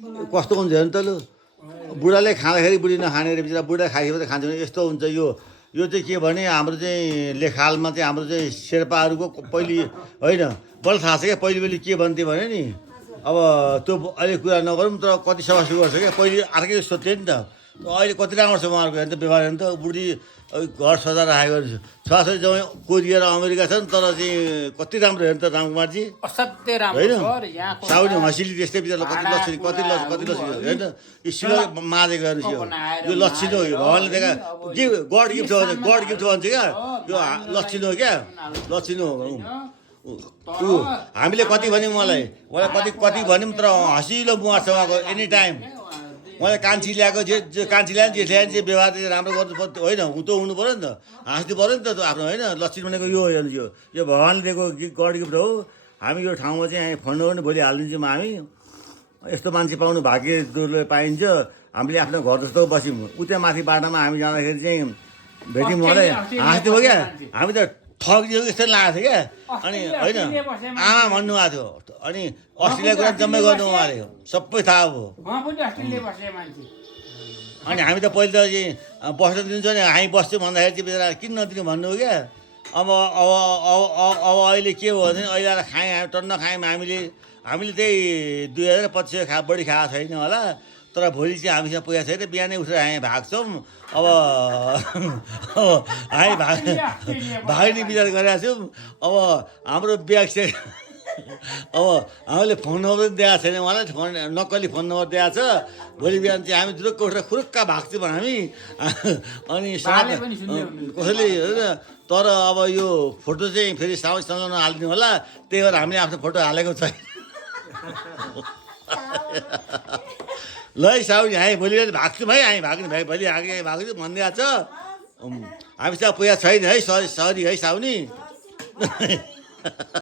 कस्तो हुन्छ हेर्नु त लु बुढाले खाँदाखेरि बुढी नखाने रे बिचरा बुढा खाइसकेपछि खान्छ भने यस्तो हुन्छ यो चाहिँ के भने हाम्रो चाहिँ लेखालमा चाहिँ हाम्रो चाहिँ शेर्पाहरूको पहिले होइन बल्ल थाहा छ क्या पहिले के भन्थे भने नि अब त्यो अहिले कुरा नगरौँ तर कति सभा सुरु गर्छ क्या पहिले अर्कै सोध्थ्यो नि त अहिले कति राम्रो छ उहाँहरूको हेर्नु त व्यवहार हेर्नु त बुढी घर सजाएर राखेको छोराछोरी जब कोरिएर अमेरिका छन् तर चाहिँ कति राम्रो हेर्नु त रामकुमारजी असाध्यै राम्रो होइन सर यहाँको साउनी हँसिली त्यस्तै बिचरा कति लक्ष्मी होइन यो सिलर मादेको हेर्नुहोस् यो लच्छिनो हो यो भगवान्ले देखा गड गिफ्ट हो गड गिफ्ट भन्छ क्या यो लच्छिनो हो क्या लच्छिनो हो ऊ हामीले कति भन्यौँ मलाई कति भन्यौँ तर हँसिलो बुहार छ उहाँको एनी टाइम मलाई कान्छी ल्याएको जे कान्छी ल्यायो जे ल्यायो जे व्यवहार चाहिँ राम्रो गर्नु पर्यो होइन हुँदो हुनु पऱ्यो नि त हाँस्नु पऱ्यो नि त आफ्नो होइन लक्ष्मी भनेको यो हेर्नु यो भगवान्ले दिएको गड गिफ्ट हो हामी यो ठाउँमा चाहिँ फोन पनि भोलि हालिदिन्छौँ हामी यस्तो मान्छे पाउनु भाग्य दुर्ले पाइन्छ हामीले आफ्नो घर जस्तो बस्यौँ उता माथि बाटामा हामी जाँदाखेरि चाहिँ भेट्यौँ मलाई हाँस्नु भयो क्या हामी त ठगिदिएको जस्तो लागेको थियो क्या अनि होइन आमा भन्नुभएको थियो अनि अस्ट्रेलिया कुरा जम्मै गर्नु उहाँले सबै थाहा हो अनि हामी त पहिले त बस्न दिन्छ नि हामी बस्थ्यौँ भन्दाखेरि चाहिँ बेला किन नदिनु भन्नु हो क्या अब अहिले के हो भने अहिले आएर खायौँ हामी टन्न खायौँ हामीले त्यही 2025 बढी खाएको छैन होला तर भोलि चाहिँ हामीसँग पैसा छैन बिहानै उठेर हामी भाग्छौँ अब हामी भाग्ने विचार गरेका छौँ अब हाम्रो ब्याग चाहिँ अब हामीले फोन नम्बर पनि दिएको छैन उहाँलाई फोन नक्कली फोन नम्बर दिएको छ भोलि बिहान चाहिँ हामी दुरुक्क उठेर खुरुक्क भाग्छौँ हामी अनि कसैले होइन तर अब यो फोटो चाहिँ फेरि साउन सङ्लग्न हालिदिनु होला त्यही भएर हामीले आफ्नो फोटो हालेको छैन ल है साउनी हामी भोलि भाग्छौँ है हामी भाग्ने भाइ भोलि आगे भाग्छौँ भनिदिएको छ हामीसँग पैसा छैन है सरी है साउनी